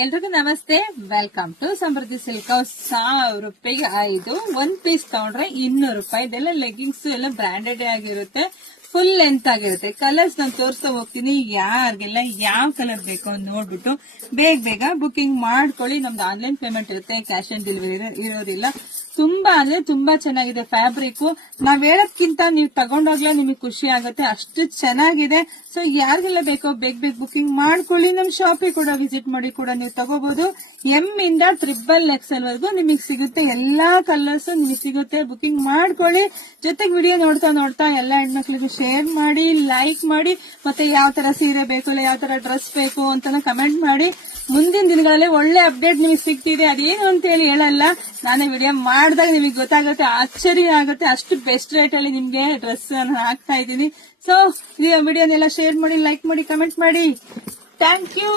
ಎಲ್ರಿಗೂ ನಮಸ್ತೆ. Welcome to Samruddhi silk house. 1000 ರೂಪಾಯಿಗೆ 5 1 ಪೀಸ್ ತಗೊಂಡ್ರೆ 200 ರೂಪಾಯಿ. ಇದೆಲ್ಲ ಲೆಗಿಂಗ್ಸ್ ಎಲ್ಲ ಬ್ರಾಂಡೆಡ್ ಆಗಿರುತ್ತೆ, ಫುಲ್ ಲೆಂತ್ ಆಗಿರುತ್ತೆ. ಕಲರ್ಸ್ ನಾನು ತೋರಿಸ್ತಾ ಹೋಗ್ತೀನಿ. ಯಾರಿಗೆಲ್ಲ ಯಾವ ಕಲರ್ ಬೇಕೋ ನೋಡ್ಬಿಟ್ಟು ಬೇಗ ಬುಕಿಂಗ್ ಮಾಡ್ಕೊಳ್ಳಿ. ನಮ್ದು ಆನ್ಲೈನ್ ಪೇಮೆಂಟ್ ಇರುತ್ತೆ, ಕ್ಯಾಶ್ ಆನ್ ಡೆಲಿವರಿ ಇರೋದಿಲ್ಲ. ತುಂಬಾ ಚೆನ್ನಾಗಿದೆ ಫ್ಯಾಬ್ರಿಕ್. ನಾವ್ ಹೇಳೋದ್ಕಿಂತ ನೀವು ತಗೊಂಡೋಗ್ಲೇ ನಿಮಗೆ ಖುಷಿ ಆಗುತ್ತೆ, ಅಷ್ಟು ಚೆನ್ನಾಗಿದೆ. ಸೊ ಯಾರಿಗೆಲ್ಲ ಬೇಕೋ ಬೇಗ ಬುಕಿಂಗ್ ಮಾಡ್ಕೊಳ್ಳಿ. ನಮ್ ಶಾಪಿಗೆ ಕೂಡ ವಿಸಿಟ್ ಮಾಡಿ ಕೂಡ ನೀವು ತಗೋಬಹುದು. ಎಂ ಇಂದ XXL ವರೆಗೂ ನಿಮಗೆ ಸಿಗುತ್ತೆ. ಎಲ್ಲಾ ಕಲರ್ಸ್ ನಿಮಗೆ ಸಿಗುತ್ತೆ. ಬುಕಿಂಗ್ ಮಾಡ್ಕೊಳ್ಳಿ. ಜೊತೆಗೆ ವಿಡಿಯೋ ನೋಡ್ತಾ ಎಲ್ಲ ಹೆಣ್ಮಕ್ಳಿಗೂ ಶೇರ್ ಮಾಡಿ, ಲೈಕ್ ಮಾಡಿ. ಮತ್ತೆ ಯಾವ ತರ ಸೀರೆ ಬೇಕು, ಇಲ್ಲ ಯಾವ ತರ ಡ್ರೆಸ್ ಬೇಕು ಅಂತಾನು ಕಮೆಂಟ್ ಮಾಡಿ. ಮುಂದಿನ ದಿನಗಳಲ್ಲಿ ಒಳ್ಳೆ ಅಪ್ಡೇಟ್ ನಿಮಗೆ ಸಿಗ್ತಿದೆ. ಅದೇನು ಅಂತ ಹೇಳಿ ಹೇಳಲ್ಲ, ನಾನೇ ವಿಡಿಯೋ ಮಾಡಿದಾಗ ನಿಮಗೆ ಗೊತ್ತಾಗುತ್ತೆ, ಆಶ್ಚರ್ಯ ಆಗುತ್ತೆ. ಅಷ್ಟು ಬೆಸ್ಟ್ ರೇಟ್ ಅಲ್ಲಿ ನಿಮ್ಗೆ ಡ್ರೆಸ್ ಹಾಕ್ತಾ ಇದ್ದೀನಿ. ಸೊ ಈ ವಿಡಿಯೋನೆಲ್ಲ ಶೇರ್ ಮಾಡಿ, ಲೈಕ್ ಮಾಡಿ, ಕಮೆಂಟ್ ಮಾಡಿ. Thank you.